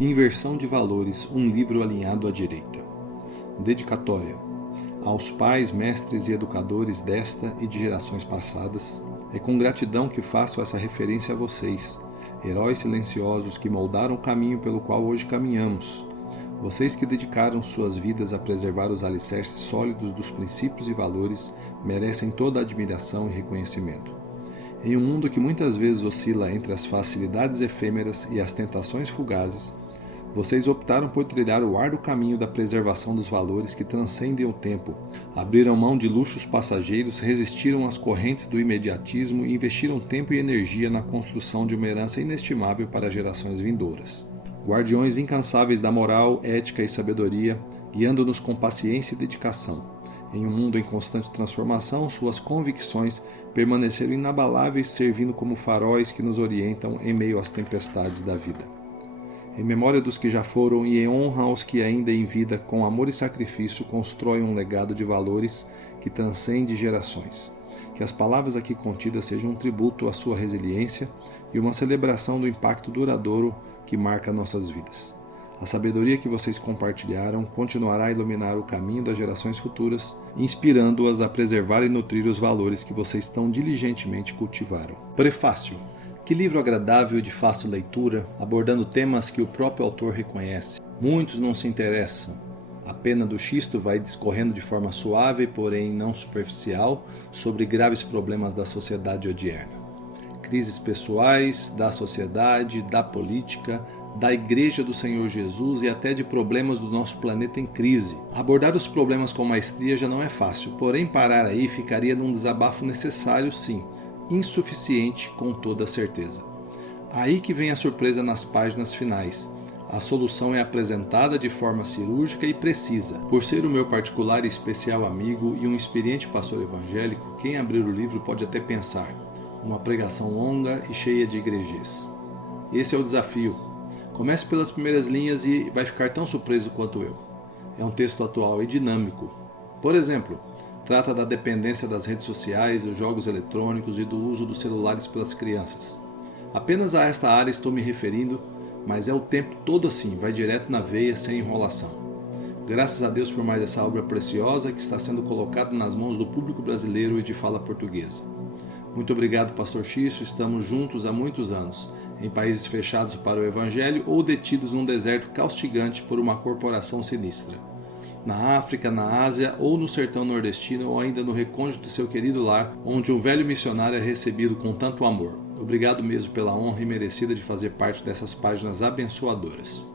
Inversão de valores, um livro alinhado à direita. Dedicatória. Aos pais, mestres e educadores desta e de gerações passadas, é com gratidão que faço essa referência a vocês, heróis silenciosos que moldaram o caminho pelo qual hoje caminhamos. Vocês que dedicaram suas vidas a preservar os alicerces sólidos dos princípios e valores merecem toda a admiração e reconhecimento. Em um mundo que muitas vezes oscila entre as facilidades efêmeras e as tentações fugazes, vocês optaram por trilhar o árduo caminho da preservação dos valores que transcendem o tempo, abriram mão de luxos passageiros, resistiram às correntes do imediatismo e investiram tempo e energia na construção de uma herança inestimável para gerações vindouras. Guardiões incansáveis da moral, ética e sabedoria, guiando-nos com paciência e dedicação. Em um mundo em constante transformação, suas convicções permaneceram inabaláveis, servindo como faróis que nos orientam em meio às tempestades da vida. Em memória dos que já foram e em honra aos que ainda em vida, com amor e sacrifício, constroem um legado de valores que transcende gerações. Que as palavras aqui contidas sejam um tributo à sua resiliência e uma celebração do impacto duradouro que marca nossas vidas. A sabedoria que vocês compartilharam continuará a iluminar o caminho das gerações futuras, inspirando-as a preservar e nutrir os valores que vocês tão diligentemente cultivaram. Prefácio. Que livro agradável e de fácil leitura, abordando temas que o próprio autor reconhece. Muitos não se interessam. A pena do xisto vai discorrendo de forma suave, porém não superficial, sobre graves problemas da sociedade odierna. Crises pessoais, da sociedade, da política, da Igreja do Senhor Jesus e até de problemas do nosso planeta em crise. Abordar os problemas com maestria já não é fácil, porém parar aí ficaria num desabafo necessário sim, insuficiente com toda certeza. Aí que vem a surpresa nas páginas finais. A solução é apresentada de forma cirúrgica e precisa. Por ser o meu particular e especial amigo e um experiente pastor evangélico, quem abrir o livro pode até pensar, uma pregação longa e cheia de igrejês. Esse é o desafio. Comece pelas primeiras linhas e vai ficar tão surpreso quanto eu. É um texto atual e dinâmico. Por exemplo, trata da dependência das redes sociais, dos jogos eletrônicos e do uso dos celulares pelas crianças. Apenas a esta área estou me referindo, mas é o tempo todo assim, vai direto na veia, sem enrolação. Graças a Deus por mais essa obra preciosa que está sendo colocada nas mãos do público brasileiro e de fala portuguesa. Muito obrigado, Pastor Xício, estamos juntos há muitos anos, em países fechados para o Evangelho ou detidos num deserto caustigante por uma corporação sinistra. Na África, na Ásia ou no sertão nordestino ou ainda no recôndito de seu querido lar, onde um velho missionário é recebido com tanto amor. Obrigado mesmo pela honra imerecida de fazer parte dessas páginas abençoadoras.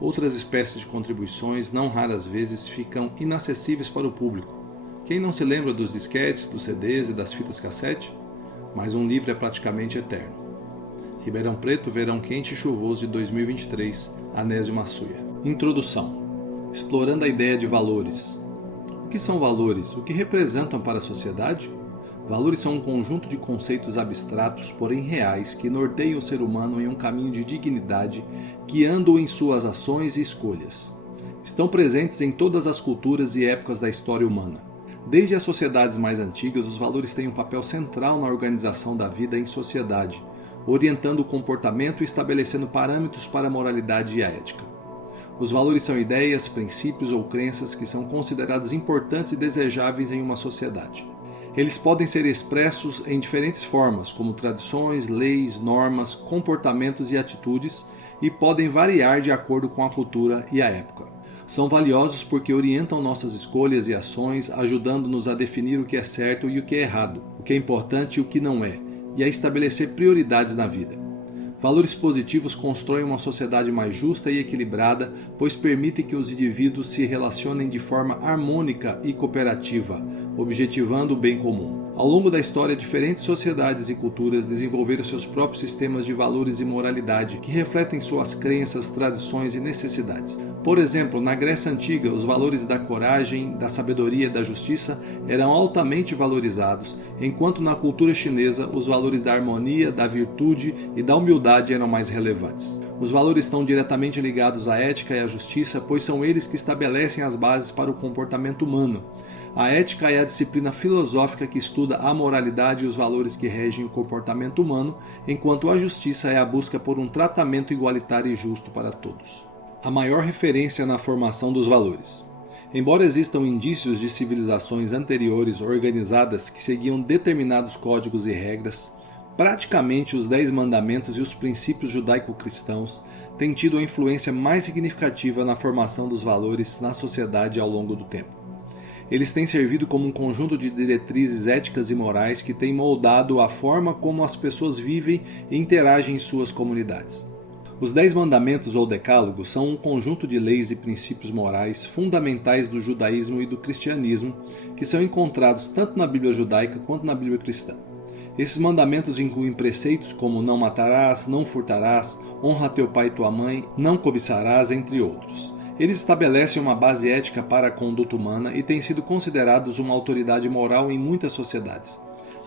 Outras espécies de contribuições, não raras vezes, ficam inacessíveis para o público. Quem não se lembra dos disquetes, dos CDs e das fitas cassete? Mas um livro é praticamente eterno. Ribeirão Preto, verão quente e chuvoso de 2023, Anésio Massuia. Introdução. Explorando a ideia de valores. O que são valores? O que representam para a sociedade? Valores são um conjunto de conceitos abstratos, porém reais, que norteiam o ser humano em um caminho de dignidade, guiando-o em suas ações e escolhas. Estão presentes em todas as culturas e épocas da história humana. Desde as sociedades mais antigas, os valores têm um papel central na organização da vida em sociedade, orientando o comportamento e estabelecendo parâmetros para a moralidade e a ética. Os valores são ideias, princípios ou crenças que são considerados importantes e desejáveis em uma sociedade. Eles podem ser expressos em diferentes formas, como tradições, leis, normas, comportamentos e atitudes, e podem variar de acordo com a cultura e a época. São valiosos porque orientam nossas escolhas e ações, ajudando-nos a definir o que é certo e o que é errado, o que é importante e o que não é, e a estabelecer prioridades na vida. Valores positivos constroem uma sociedade mais justa e equilibrada, pois permitem que os indivíduos se relacionem de forma harmônica e cooperativa, objetivando o bem comum. Ao longo da história, diferentes sociedades e culturas desenvolveram seus próprios sistemas de valores e moralidade, que refletem suas crenças, tradições e necessidades. Por exemplo, na Grécia Antiga, os valores da coragem, da sabedoria e da justiça eram altamente valorizados, enquanto na cultura chinesa, os valores da harmonia, da virtude e da humildade eram mais relevantes. Os valores estão diretamente ligados à ética e à justiça, pois são eles que estabelecem as bases para o comportamento humano. A ética é a disciplina filosófica que estuda a moralidade e os valores que regem o comportamento humano, enquanto a justiça é a busca por um tratamento igualitário e justo para todos. A maior referência na formação dos valores. Embora existam indícios de civilizações anteriores organizadas que seguiam determinados códigos e regras, praticamente os 10 mandamentos e os princípios judaico-cristãos têm tido a influência mais significativa na formação dos valores na sociedade ao longo do tempo. Eles têm servido como um conjunto de diretrizes éticas e morais que têm moldado a forma como as pessoas vivem e interagem em suas comunidades. Os 10 mandamentos ou decálogo são um conjunto de leis e princípios morais fundamentais do judaísmo e do cristianismo que são encontrados tanto na Bíblia judaica quanto na Bíblia cristã. Esses mandamentos incluem preceitos como não matarás, não furtarás, honra teu pai e tua mãe, não cobiçarás, entre outros. Eles estabelecem uma base ética para a conduta humana e têm sido considerados uma autoridade moral em muitas sociedades.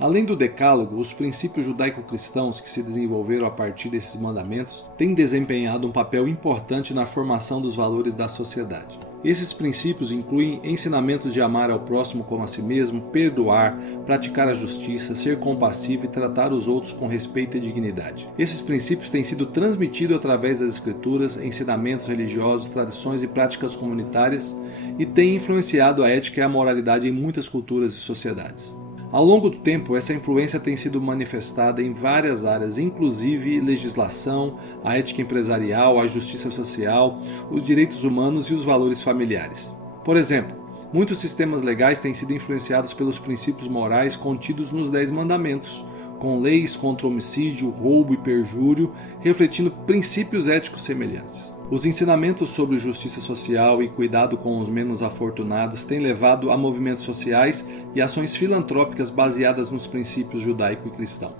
Além do decálogo, os princípios judaico-cristãos que se desenvolveram a partir desses mandamentos têm desempenhado um papel importante na formação dos valores da sociedade. Esses princípios incluem ensinamentos de amar ao próximo como a si mesmo, perdoar, praticar a justiça, ser compassivo e tratar os outros com respeito e dignidade. Esses princípios têm sido transmitidos através das escrituras, ensinamentos religiosos, tradições e práticas comunitárias e têm influenciado a ética e a moralidade em muitas culturas e sociedades. Ao longo do tempo, essa influência tem sido manifestada em várias áreas, inclusive legislação, a ética empresarial, a justiça social, os direitos humanos e os valores familiares. Por exemplo, muitos sistemas legais têm sido influenciados pelos princípios morais contidos nos 10 mandamentos, com leis contra homicídio, roubo e perjúrio, refletindo princípios éticos semelhantes. Os ensinamentos sobre justiça social e cuidado com os menos afortunados têm levado a movimentos sociais e ações filantrópicas baseadas nos princípios judaico e cristão.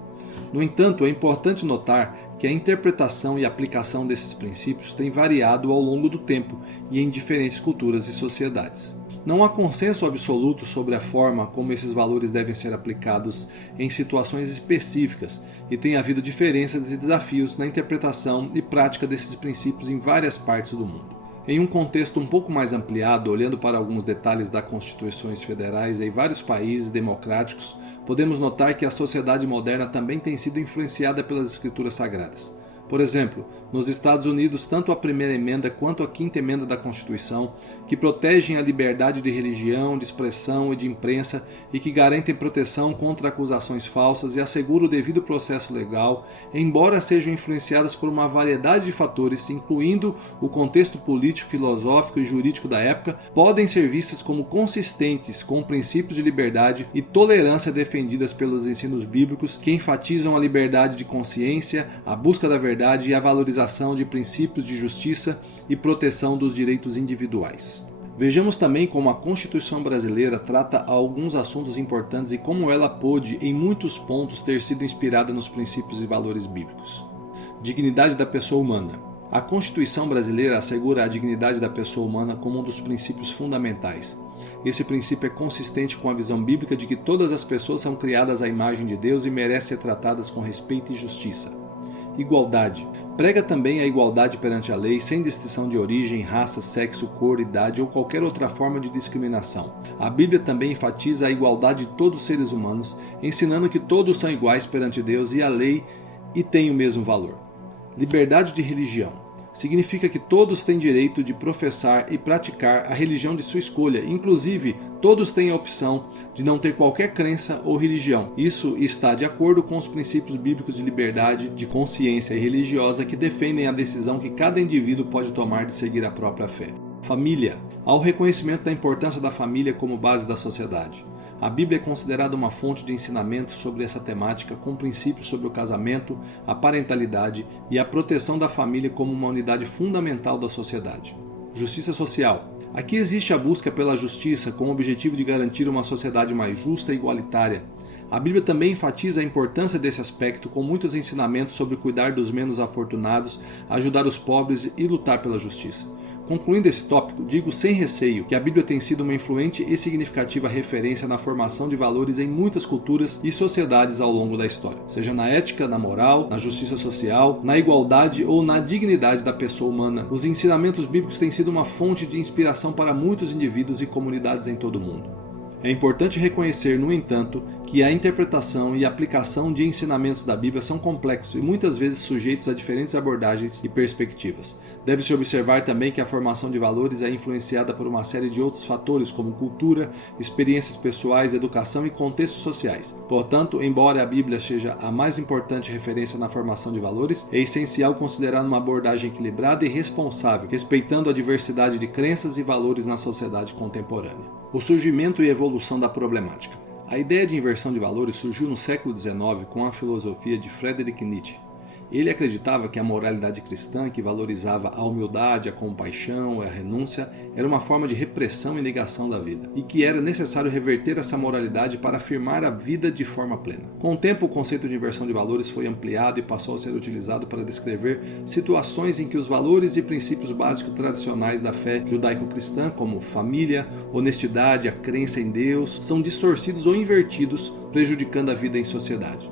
No entanto, é importante notar que a interpretação e aplicação desses princípios tem variado ao longo do tempo e em diferentes culturas e sociedades. Não há consenso absoluto sobre a forma como esses valores devem ser aplicados em situações específicas e tem havido diferenças e desafios na interpretação e prática desses princípios em várias partes do mundo. Em um contexto um pouco mais ampliado, olhando para alguns detalhes das constituições federais em vários países democráticos, podemos notar que a sociedade moderna também tem sido influenciada pelas escrituras sagradas. Por exemplo, nos Estados Unidos, tanto a primeira emenda quanto a quinta emenda da Constituição, que protegem a liberdade de religião, de expressão e de imprensa e que garantem proteção contra acusações falsas e asseguram o devido processo legal, embora sejam influenciadas por uma variedade de fatores, incluindo o contexto político, filosófico e jurídico da época, podem ser vistas como consistentes com princípios de liberdade e tolerância defendidas pelos ensinos bíblicos que enfatizam a liberdade de consciência, a busca da verdade e a valorização de princípios de justiça e proteção dos direitos individuais. Vejamos também como a Constituição brasileira trata alguns assuntos importantes e como ela pôde, em muitos pontos, ter sido inspirada nos princípios e valores bíblicos. Dignidade da pessoa humana. A Constituição brasileira assegura a dignidade da pessoa humana como um dos princípios fundamentais. Esse princípio é consistente com a visão bíblica de que todas as pessoas são criadas à imagem de Deus e merecem ser tratadas com respeito e justiça. Igualdade. Prega também a igualdade perante a lei, sem distinção de origem, raça, sexo, cor, idade ou qualquer outra forma de discriminação. A Bíblia também enfatiza a igualdade de todos os seres humanos, ensinando que todos são iguais perante Deus e a lei e têm o mesmo valor. Liberdade de religião. Significa que todos têm direito de professar e praticar a religião de sua escolha, inclusive todos têm a opção de não ter qualquer crença ou religião. Isso está de acordo com os princípios bíblicos de liberdade, de consciência e religiosa que defendem a decisão que cada indivíduo pode tomar de seguir a própria fé. Família. Há o reconhecimento da importância da família como base da sociedade. A Bíblia é considerada uma fonte de ensinamento sobre essa temática, com princípios sobre o casamento, a parentalidade e a proteção da família como uma unidade fundamental da sociedade. Justiça social. Aqui existe a busca pela justiça com o objetivo de garantir uma sociedade mais justa e igualitária. A Bíblia também enfatiza a importância desse aspecto com muitos ensinamentos sobre cuidar dos menos afortunados, ajudar os pobres e lutar pela justiça. Concluindo esse tópico, digo sem receio que a Bíblia tem sido uma influente e significativa referência na formação de valores em muitas culturas e sociedades ao longo da história, seja na ética, na moral, na justiça social, na igualdade ou na dignidade da pessoa humana. Os ensinamentos bíblicos têm sido uma fonte de inspiração para muitos indivíduos e comunidades em todo o mundo. É importante reconhecer, no entanto, que a interpretação e aplicação de ensinamentos da Bíblia são complexos e muitas vezes sujeitos a diferentes abordagens e perspectivas. Deve-se observar também que a formação de valores é influenciada por uma série de outros fatores, como cultura, experiências pessoais, educação e contextos sociais. Portanto, embora a Bíblia seja a mais importante referência na formação de valores, é essencial considerar uma abordagem equilibrada e responsável, respeitando a diversidade de crenças e valores na sociedade contemporânea. O surgimento e evolução da problemática. A ideia de inversão de valores surgiu no século XIX com a filosofia de Friedrich Nietzsche. Ele acreditava que a moralidade cristã, que valorizava a humildade, a compaixão e a renúncia, era uma forma de repressão e negação da vida, e que era necessário reverter essa moralidade para afirmar a vida de forma plena. Com o tempo, o conceito de inversão de valores foi ampliado e passou a ser utilizado para descrever situações em que os valores e princípios básicos tradicionais da fé judaico-cristã, como família, honestidade, a crença em Deus, são distorcidos ou invertidos, prejudicando a vida em sociedade.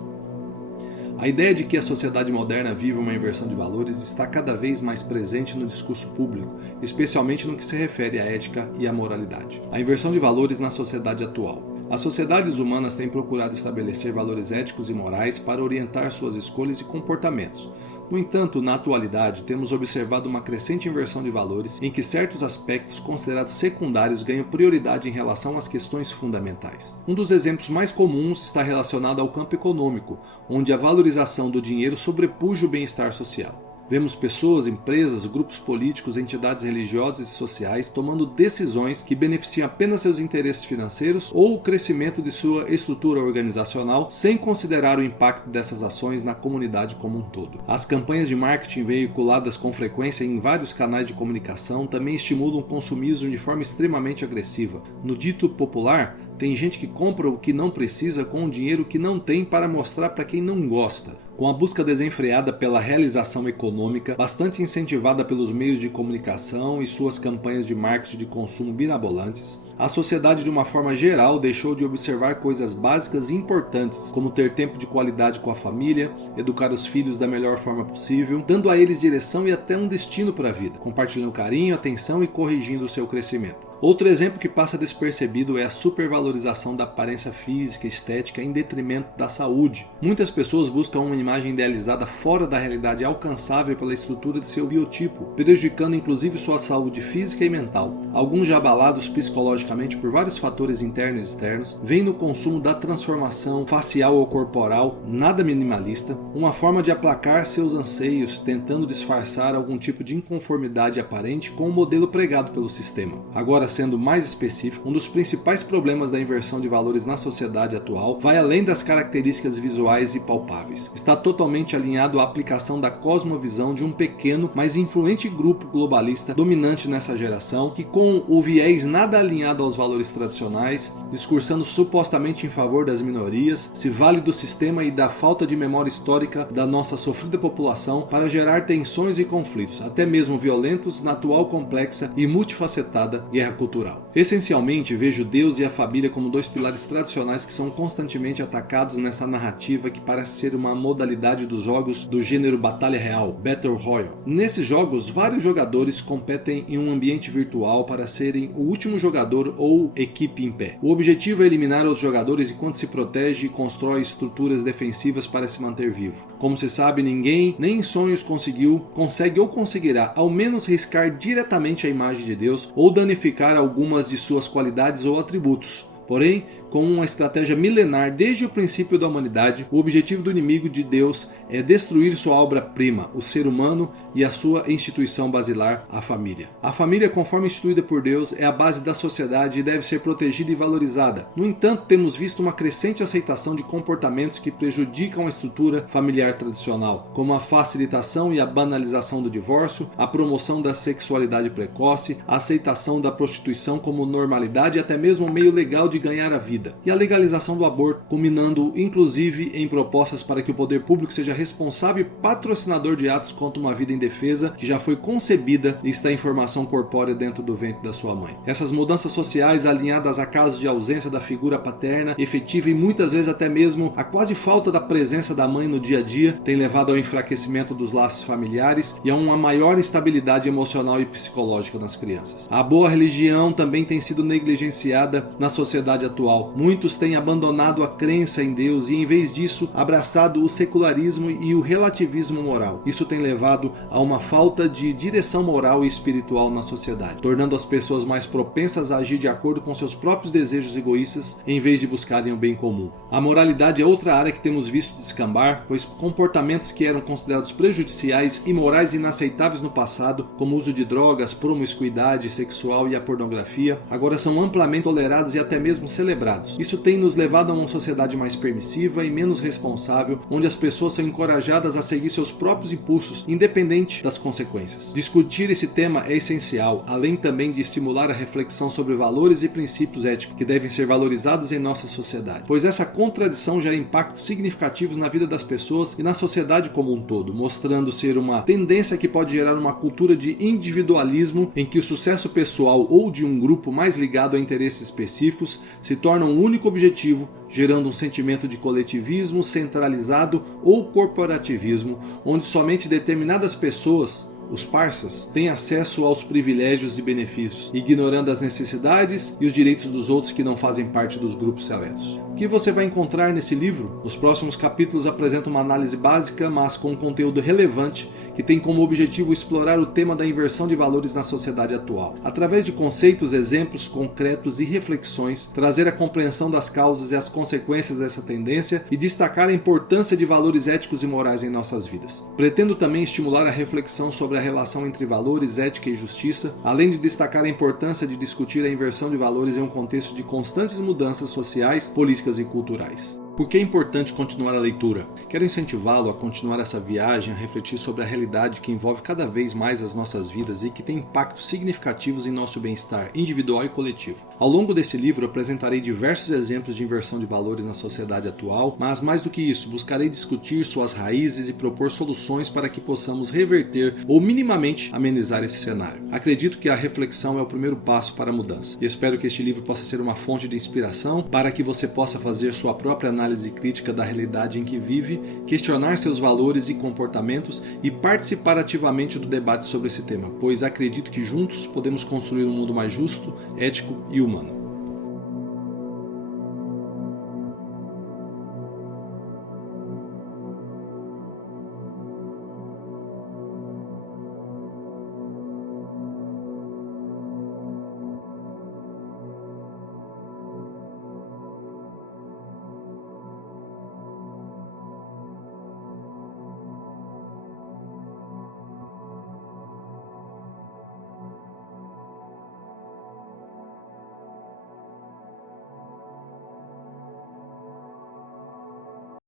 A ideia de que a sociedade moderna vive uma inversão de valores está cada vez mais presente no discurso público, especialmente no que se refere à ética e à moralidade. A inversão de valores na sociedade atual. As sociedades humanas têm procurado estabelecer valores éticos e morais para orientar suas escolhas e comportamentos. No entanto, na atualidade, temos observado uma crescente inversão de valores em que certos aspectos considerados secundários ganham prioridade em relação às questões fundamentais. Um dos exemplos mais comuns está relacionado ao campo econômico, onde a valorização do dinheiro sobrepuja o bem-estar social. Vemos pessoas, empresas, grupos políticos, entidades religiosas e sociais tomando decisões que beneficiam apenas seus interesses financeiros ou o crescimento de sua estrutura organizacional, sem considerar o impacto dessas ações na comunidade como um todo. As campanhas de marketing veiculadas com frequência em vários canais de comunicação também estimulam o consumismo de forma extremamente agressiva. No dito popular, tem gente que compra o que não precisa com o dinheiro que não tem para mostrar para quem não gosta. Com a busca desenfreada pela realização econômica, bastante incentivada pelos meios de comunicação e suas campanhas de marketing de consumo mirabolantes, a sociedade de uma forma geral deixou de observar coisas básicas e importantes, como ter tempo de qualidade com a família, educar os filhos da melhor forma possível, dando a eles direção e até um destino para a vida, compartilhando carinho, atenção e corrigindo o seu crescimento. Outro exemplo que passa despercebido é a supervalorização da aparência física e estética em detrimento da saúde. Muitas pessoas buscam uma imagem idealizada fora da realidade alcançável pela estrutura de seu biotipo, prejudicando inclusive sua saúde física e mental. Alguns já abalados psicologicamente por vários fatores internos e externos, veem no consumo da transformação facial ou corporal, nada minimalista, uma forma de aplacar seus anseios, tentando disfarçar algum tipo de inconformidade aparente com o modelo pregado pelo sistema. Agora, sendo mais específico, um dos principais problemas da inversão de valores na sociedade atual vai além das características visuais e palpáveis. Está totalmente alinhado à aplicação da cosmovisão de um pequeno, mas influente grupo globalista dominante nessa geração, que com o viés nada alinhado aos valores tradicionais, discursando supostamente em favor das minorias, se vale do sistema e da falta de memória histórica da nossa sofrida população para gerar tensões e conflitos, até mesmo violentos, na atual complexa e multifacetada guerra cultural. Essencialmente, vejo Deus e a família como dois pilares tradicionais que são constantemente atacados nessa narrativa que parece ser uma modalidade dos jogos do gênero Batalha Real, Battle Royale. Nesses jogos, vários jogadores competem em um ambiente virtual para serem o último jogador ou equipe em pé. O objetivo é eliminar os jogadores enquanto se protege e constrói estruturas defensivas para se manter vivo. Como se sabe, ninguém, nem em sonhos consegue ou conseguirá ao menos riscar diretamente a imagem de Deus ou danificar algumas de suas qualidades ou atributos. Porém, com uma estratégia milenar desde o princípio da humanidade, o objetivo do inimigo de Deus é destruir sua obra-prima, o ser humano e a sua instituição basilar, a família. A família, conforme instituída por Deus, é a base da sociedade e deve ser protegida e valorizada. No entanto, temos visto uma crescente aceitação de comportamentos que prejudicam a estrutura familiar tradicional, como a facilitação e a banalização do divórcio, a promoção da sexualidade precoce, a aceitação da prostituição como normalidade e até mesmo um meio legal de ganhar a vida. vida, e a legalização do aborto, culminando inclusive em propostas para que o poder público seja responsável e patrocinador de atos contra uma vida indefesa que já foi concebida e está em formação corpórea dentro do ventre da sua mãe. Essas mudanças sociais, alinhadas a casos de ausência da figura paterna efetiva e muitas vezes até mesmo a quase falta da presença da mãe no dia a dia, têm levado ao enfraquecimento dos laços familiares e a uma maior instabilidade emocional e psicológica nas crianças. A boa religião também tem sido negligenciada na sociedade atual. Muitos têm abandonado a crença em Deus e, em vez disso, abraçado o secularismo e o relativismo moral. Isso tem levado a uma falta de direção moral e espiritual na sociedade, tornando as pessoas mais propensas a agir de acordo com seus próprios desejos egoístas, em vez de buscarem o bem comum. A moralidade é outra área que temos visto descambar, pois comportamentos que eram considerados prejudiciais, imorais e inaceitáveis no passado, como o uso de drogas, promiscuidade sexual e a pornografia, agora são amplamente tolerados e até mesmo celebrados. Isso tem nos levado a uma sociedade mais permissiva e menos responsável, onde as pessoas são encorajadas a seguir seus próprios impulsos, independente das consequências. Discutir esse tema é essencial, além também de estimular a reflexão sobre valores e princípios éticos que devem ser valorizados em nossa sociedade, pois essa contradição gera impactos significativos na vida das pessoas e na sociedade como um todo, mostrando ser uma tendência que pode gerar uma cultura de individualismo em que o sucesso pessoal ou de um grupo mais ligado a interesses específicos se torna um único objetivo, gerando um sentimento de coletivismo centralizado ou corporativismo, onde somente determinadas pessoas, os parças, têm acesso aos privilégios e benefícios, ignorando as necessidades e os direitos dos outros que não fazem parte dos grupos seletos. O que você vai encontrar nesse livro? Os próximos capítulos apresentam uma análise básica, mas com um conteúdo relevante, que tem como objetivo explorar o tema da inversão de valores na sociedade atual. Através de conceitos, exemplos concretos e reflexões, trazer a compreensão das causas e as consequências dessa tendência e destacar a importância de valores éticos e morais em nossas vidas. Pretendo também estimular a reflexão sobre a relação entre valores, ética e justiça, além de destacar a importância de discutir a inversão de valores em um contexto de constantes mudanças sociais, políticas e culturais. Por que é importante continuar a leitura? Quero incentivá-lo a continuar essa viagem, a refletir sobre a realidade que envolve cada vez mais as nossas vidas e que tem impactos significativos em nosso bem-estar individual e coletivo. Ao longo desse livro apresentarei diversos exemplos de inversão de valores na sociedade atual, mas mais do que isso, buscarei discutir suas raízes e propor soluções para que possamos reverter ou minimamente amenizar esse cenário. Acredito que a reflexão é o primeiro passo para a mudança e espero que este livro possa ser uma fonte de inspiração para que você possa fazer sua própria análise crítica da realidade em que vive, questionar seus valores e comportamentos e participar ativamente do debate sobre esse tema, pois acredito que juntos podemos construir um mundo mais justo, ético e humano.